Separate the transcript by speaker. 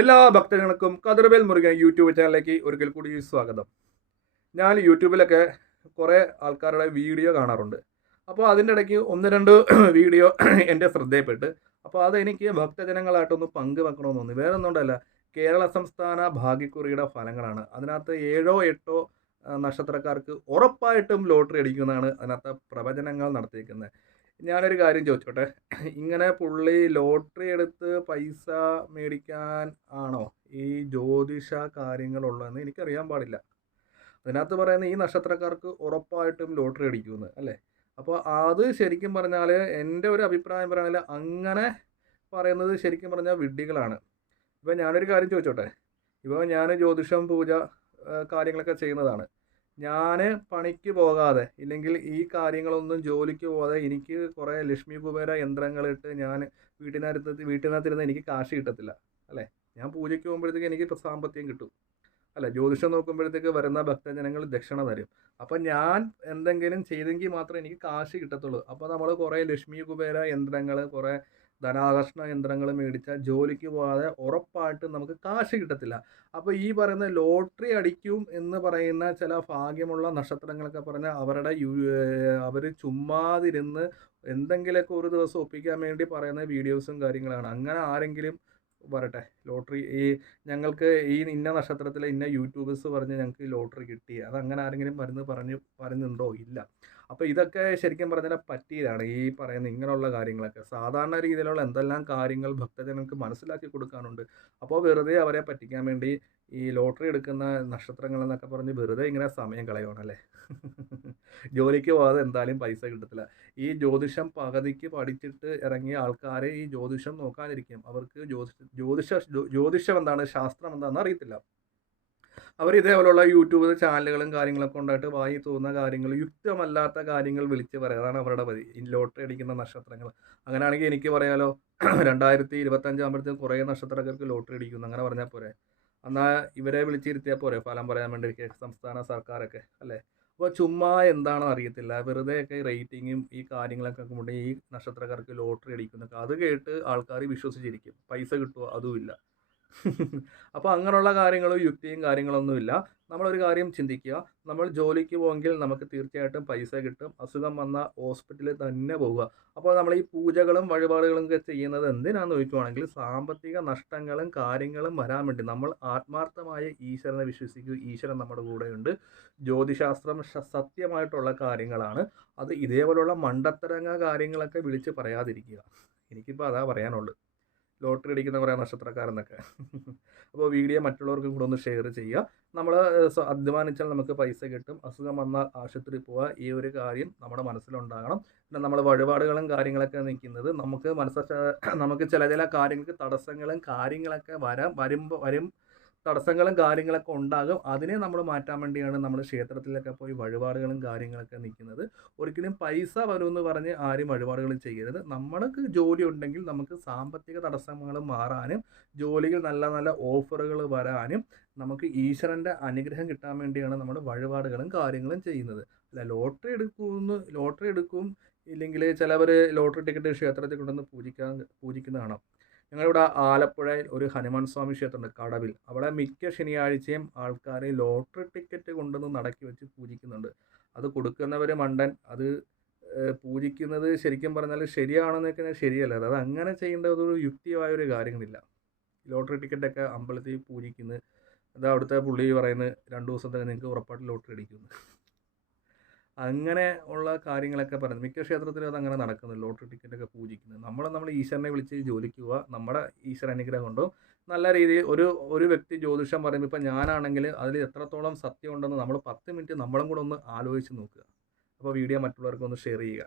Speaker 1: എല്ലാ ഭക്തജനങ്ങൾക്കും കതിർവേൽ മുരുകൻ യൂട്യൂബ് ചാനലിലേക്ക് ഒരിക്കൽ കൂടി സ്വാഗതം. ഞാൻ യൂട്യൂബിലൊക്കെ കുറേ ആൾക്കാരുടെ വീഡിയോ കാണാറുണ്ട്. അപ്പോൾ അതിന്റെ ഇടയ്ക്ക് ഒന്ന് രണ്ട് വീഡിയോ എന്റെ ശ്രദ്ധയിൽപ്പെട്ട് അപ്പോൾ അതെനിക്ക് ഭക്തജനങ്ങളായിട്ടൊന്ന് പങ്കുവെക്കണമെന്ന് വേറെ ഒന്നുകൊണ്ടല്ല കേരള സംസ്ഥാന ഭാഗ്യക്കുറിയുടെ ഫലങ്ങളാണ്. അതിനകത്ത് ഏഴോ എട്ടോ നക്ഷത്രക്കാർക്ക് ഉറപ്പായിട്ടും ലോട്ടറി അടിക്കുന്നതാണ് അതിനകത്ത് പ്രവചനങ്ങൾ നടത്തിയിരിക്കുന്നത്. ഞാനൊരു കാര്യം ചോദിച്ചോട്ടെ? ഇങ്ങനെ പുള്ളി ലോട്ടറി എടുത്ത് പൈസ മേടിക്കാൻ ആണോ ഈ ജ്യോതിഷ കാര്യങ്ങളുള്ളതെന്ന് എനിക്കറിയാൻ പാടില്ല. അതിനകത്ത് പറയുന്ന ഈ നക്ഷത്രക്കാർക്ക് ഉറപ്പായിട്ടും ലോട്ടറി അടിക്കുമെന്ന് അല്ലേ? അപ്പോൾ അത് ശരിക്കും പറഞ്ഞാൽ എന്റെ ഒരു അഭിപ്രായം പറയുകയാണെങ്കിൽ അങ്ങനെ പറയുന്നത് ശരിക്കും പറഞ്ഞാൽ വിഡ്ഢികളാണ്. ഇപ്പോൾ ഞാനൊരു കാര്യം ചോദിച്ചോട്ടെ? ഇപ്പോൾ ഞാൻ ജ്യോതിഷം പൂജ കാര്യങ്ങളൊക്കെ ചെയ്യുന്നതാണ്. ഞാൻ പണിക്ക് പോകാതെ ഇല്ലെങ്കിൽ ഈ കാര്യങ്ങളൊന്നും ജോലിക്ക് പോകാതെ എനിക്ക് കുറേ ലക്ഷ്മി കുബേര യന്ത്രങ്ങളിട്ട് ഞാൻ വീട്ടിനകത്ത് വീട്ടിനകത്തിരുന്ന് എനിക്ക് കാശ് കിട്ടത്തില്ല അല്ലേ? ഞാൻ പൂജയ്ക്ക് പോകുമ്പോഴത്തേക്ക് എനിക്ക് സാമ്പത്തികം കിട്ടും. അല്ല ജ്യോതിഷം നോക്കുമ്പോഴത്തേക്ക് വരുന്ന ഭക്തജനങ്ങൾ ദക്ഷിണ തരും. അപ്പം ഞാൻ എന്തെങ്കിലും ചെയ്തെങ്കിൽ മാത്രമേ എനിക്ക് കാശ് കിട്ടത്തുള്ളൂ. അപ്പോൾ നമ്മൾ കുറേ ലക്ഷ്മി കുബേര യന്ത്രങ്ങൾ കുറേ ധനാകർഷണ യന്ത്രങ്ങൾ മേടിച്ചാൽ ജോലിക്ക് പോകാതെ ഉറപ്പായിട്ടും നമുക്ക് കാശ് കിട്ടത്തില്ല. അപ്പോൾ ഈ പറയുന്ന ലോട്ടറി അടിക്കും എന്ന് പറയുന്ന ചില ഭാഗ്യമുള്ള നക്ഷത്രങ്ങളൊക്കെ പറഞ്ഞാൽ അവരുടെ അവർ ചുമ്മാതിരുന്ന് എന്തെങ്കിലുമൊക്കെ ഒരു ദിവസം ഒപ്പിക്കാൻ വേണ്ടി പറയുന്ന വീഡിയോസും കാര്യങ്ങളാണ്. അങ്ങനെ ആരെങ്കിലും പറട്ടെ ലോട്ടറി ഈ ഞങ്ങൾക്ക് ഈ ഇന്ന നക്ഷത്രത്തിലെ ഇന്ന യൂട്യൂബേഴ്സ് പറഞ്ഞ് ഞങ്ങൾക്ക് ലോട്ടറി കിട്ടി. അത് അങ്ങനെ ആരെങ്കിലും മരുന്ന് പറഞ്ഞ് പറയുന്നുണ്ടോ ഇല്ല. അപ്പോൾ ഇതൊക്കെ ശരിക്കും പറഞ്ഞാൽ പറ്റിയതാണ്. ഈ പറയുന്ന ഇങ്ങനെയുള്ള കാര്യങ്ങളൊക്കെ. സാധാരണ രീതിയിലുള്ള എന്തെല്ലാം കാര്യങ്ങൾ ഭക്തജനങ്ങൾക്ക് മനസ്സിലാക്കി കൊടുക്കാനുണ്ട്. അപ്പോൾ വെറുതെ അവരെ പറ്റിക്കാൻ വേണ്ടി ഈ ലോട്ടറി എടുക്കുന്ന നക്ഷത്രങ്ങൾ എന്നൊക്കെ പറഞ്ഞ് വെറുതെ ഇങ്ങനെ സമയം കളയുവാണല്ലേ ജോലിക്ക് പോകാതെ എന്തായാലും പൈസ കിട്ടത്തില്ല. ഈ ജ്യോതിഷം പകുതിക്ക് പഠിച്ചിട്ട് ഇറങ്ങിയ ആൾക്കാരെ ഈ ജ്യോതിഷം നോക്കാതിരിക്കും. അവർക്ക് ജ്യോതിഷ ജ്യോതിഷ ജ്യോതിഷം എന്താണ്? ശാസ്ത്രം എന്താണെന്ന് അറിയത്തില്ല. അവർ ഇതേപോലുള്ള യൂട്യൂബ് ചാനലുകളും കാര്യങ്ങളൊക്കെ ഉണ്ടായിട്ട് വായി തോന്നുന്ന കാര്യങ്ങൾ യുക്തമല്ലാത്ത കാര്യങ്ങൾ വിളിച്ച് പറയുക അതാണ് അവരുടെ പതി. ലോട്ടറി അടിക്കുന്ന നക്ഷത്രങ്ങൾ. അങ്ങനെയാണെങ്കിൽ എനിക്ക് പറയാലോ രണ്ടായിരത്തി ഇരുപത്തഞ്ചാകുമ്പോഴത്തേക്കും കുറേ നക്ഷത്രക്കാർക്ക് ലോട്ടറി അടിക്കുന്നു. അങ്ങനെ പറഞ്ഞാൽ പോരെ. എന്നാൽ ഇവരെ വിളിച്ചിരുത്തിയാൽ പോരെ. ഫലം പറയാൻ വേണ്ടി സംസ്ഥാന സർക്കാരൊക്കെ അല്ലേ? അപ്പോൾ ചുമ്മാ എന്താണെന്ന് അറിയത്തില്ല. വെറുതെയൊക്കെ റേറ്റിങ്ങും ഈ കാര്യങ്ങളൊക്കെ കൊണ്ട് ഈ നക്ഷത്രക്കാർക്ക് ലോട്ടറി അടിക്കുന്നൊക്കെ അത് കേട്ട് ആൾക്കാർ വിശ്വസിച്ചിരിക്കും. പൈസ കിട്ടുമോ അതുമില്ല അപ്പോൾ അങ്ങനെയുള്ള കാര്യങ്ങളോ യുക്തിയും കാര്യങ്ങളൊന്നുമില്ല നമ്മളൊരു കാര്യം ചിന്തിക്കുക. നമ്മൾ ജോലിക്ക് പോയെങ്കിൽ നമുക്ക് തീർച്ചയായിട്ടും പൈസ കിട്ടും. അസുഖം വന്ന ഹോസ്പിറ്റലിൽ തന്നെ പോവുക. അപ്പോൾ നമ്മൾ ഈ പൂജകളും വഴിപാടുകളും ഒക്കെ ചെയ്യുന്നത് എന്തിനാന്ന് ചോദിക്കുവാണെങ്കിൽ സാമ്പത്തിക നഷ്ടങ്ങളും കാര്യങ്ങളും വരാൻ വേണ്ടി നമ്മൾ ആത്മാർത്ഥമായ ഈശ്വരനെ വിശ്വസിക്കുക ഈശ്വരൻ നമ്മുടെ കൂടെയുണ്ട്. ജ്യോതിശാസ്ത്രം സത്യമായിട്ടുള്ള കാര്യങ്ങളാണ്. അത് ഇതേപോലുള്ള മണ്ടത്തരങ്ങ കാര്യങ്ങളൊക്കെ വിളിച്ച് പറയാതിരിക്കുക. എനിക്കിപ്പോൾ അതാ പറയാനുള്ളൂ. ലോട്ടറി അടിക്കുന്ന കുറേ നക്ഷത്രക്കാരെന്നൊക്കെ. അപ്പോൾ വീഡിയോ മറ്റുള്ളവർക്കും കൂടെ ഒന്ന് ഷെയർ ചെയ്യുക. നമ്മൾ അധ്വാനിച്ചാൽ നമുക്ക് പൈസ കിട്ടും. അസുഖം വന്നാൽ ആശുപത്രി പോവുക. ഈ ഒരു കാര്യം നമ്മുടെ മനസ്സിലുണ്ടാകണം. പിന്നെ നമ്മൾ വഴിപാടുകളും കാര്യങ്ങളൊക്കെ നിൽക്കുന്നത് നമുക്ക് മനസ്സ നമുക്ക് ചില ചില കാര്യങ്ങൾക്ക് തടസ്സങ്ങളും കാര്യങ്ങളൊക്കെ വരാം വരുമ്പോൾ വരും തടസ്സങ്ങളും കാര്യങ്ങളൊക്കെ ഉണ്ടാകും. അതിനെ നമ്മൾ മാറ്റാൻ വേണ്ടിയാണ് നമ്മൾ ക്ഷേത്രത്തിലൊക്കെ പോയി വഴിപാടുകളും കാര്യങ്ങളൊക്കെ നിൽക്കുന്നത്. ഒരിക്കലും പൈസ വരുമെന്ന് പറഞ്ഞ് ആരും വഴിപാടുകൾ ചെയ്യരുത്. നമ്മൾക്ക് ജോലി ഉണ്ടെങ്കിൽ നമുക്ക് സാമ്പത്തിക തടസ്സങ്ങൾ മാറാനും ജോലിയിൽ നല്ല നല്ല ഓഫറുകൾ വരാനും നമുക്ക് ഈശ്വരന്റെ അനുഗ്രഹം കിട്ടാൻ വേണ്ടിയാണ് നമ്മൾ വഴിപാടുകളും കാര്യങ്ങളും ചെയ്യുന്നത്. അല്ല ലോട്ടറി എടുക്കുമെന്ന് ലോട്ടറി എടുക്കും ഇല്ലെങ്കിൽ ചിലവർ ലോട്ടറി ടിക്കറ്റ് ക്ഷേത്രത്തിൽ കൊണ്ടുവന്ന് പൂജിക്കാൻ പൂജിക്കുന്ന കാണാം ഞങ്ങളിവിടെ ആലപ്പുഴയിൽ ഒരു ഹനുമാൻ സ്വാമി ക്ഷേത്രമുണ്ട് കടവിൽ. അവിടെ മിക്ക ശനിയാഴ്ചയും ആൾക്കാർ ലോട്ടറി ടിക്കറ്റ് കൊണ്ടുവന്ന് നടക്കി വെച്ച് പൂജിക്കുന്നുണ്ട്. അത് കൊടുക്കുന്നവർ മണ്ടൻ അത് പൂജിക്കുന്നത് ശരിക്കും പറഞ്ഞാൽ ശരിയാണെന്ന് ശരിയാണെന്നൊക്കെ ശരിയല്ല. അത് അങ്ങനെ ചെയ്യേണ്ട ഒരു യുക്തിയായ ഒരു കാര്യങ്ങളില്ല. ലോട്ടറി ടിക്കറ്റൊക്കെ അമ്പലത്തിൽ പൂജിക്കുന്നത് അത് അവിടുത്തെ പുള്ളി പറയുന്നത് രണ്ട് ദിവസം തന്നെ നിങ്ങൾക്ക് ഉറപ്പായിട്ട് ലോട്ടറി അടിക്കുന്നു അങ്ങനെ ഉള്ള കാര്യങ്ങളൊക്കെ പറയുന്നത്. മിക്ക ക്ഷേത്രത്തിലും അത് അങ്ങനെ നടക്കുന്നത് ലോട്ടറി ടിക്കറ്റൊക്കെ പൂജിക്കുന്നത്. നമ്മൾ നമ്മൾ ഈശ്വരനെ വിളിച്ച് ജോലിക്ക് പോവുക നമ്മുടെ ഈശ്വര അനുഗ്രഹം കൊണ്ടും നല്ല രീതിയിൽ ഒരു ഒരു വ്യക്തി ജ്യോതിഷം പറയുമ്പോൾ ഇപ്പം ഞാനാണെങ്കിൽ അതിൽ എത്രത്തോളം സത്യം ഉണ്ടെന്ന് നമ്മൾ പത്ത് മിനിറ്റ് നമ്മളും കൂടെ ഒന്ന് ആലോചിച്ച് നോക്കുക. അപ്പോൾ വീഡിയോ മറ്റുള്ളവർക്ക് ഒന്ന് ഷെയർ ചെയ്യുക.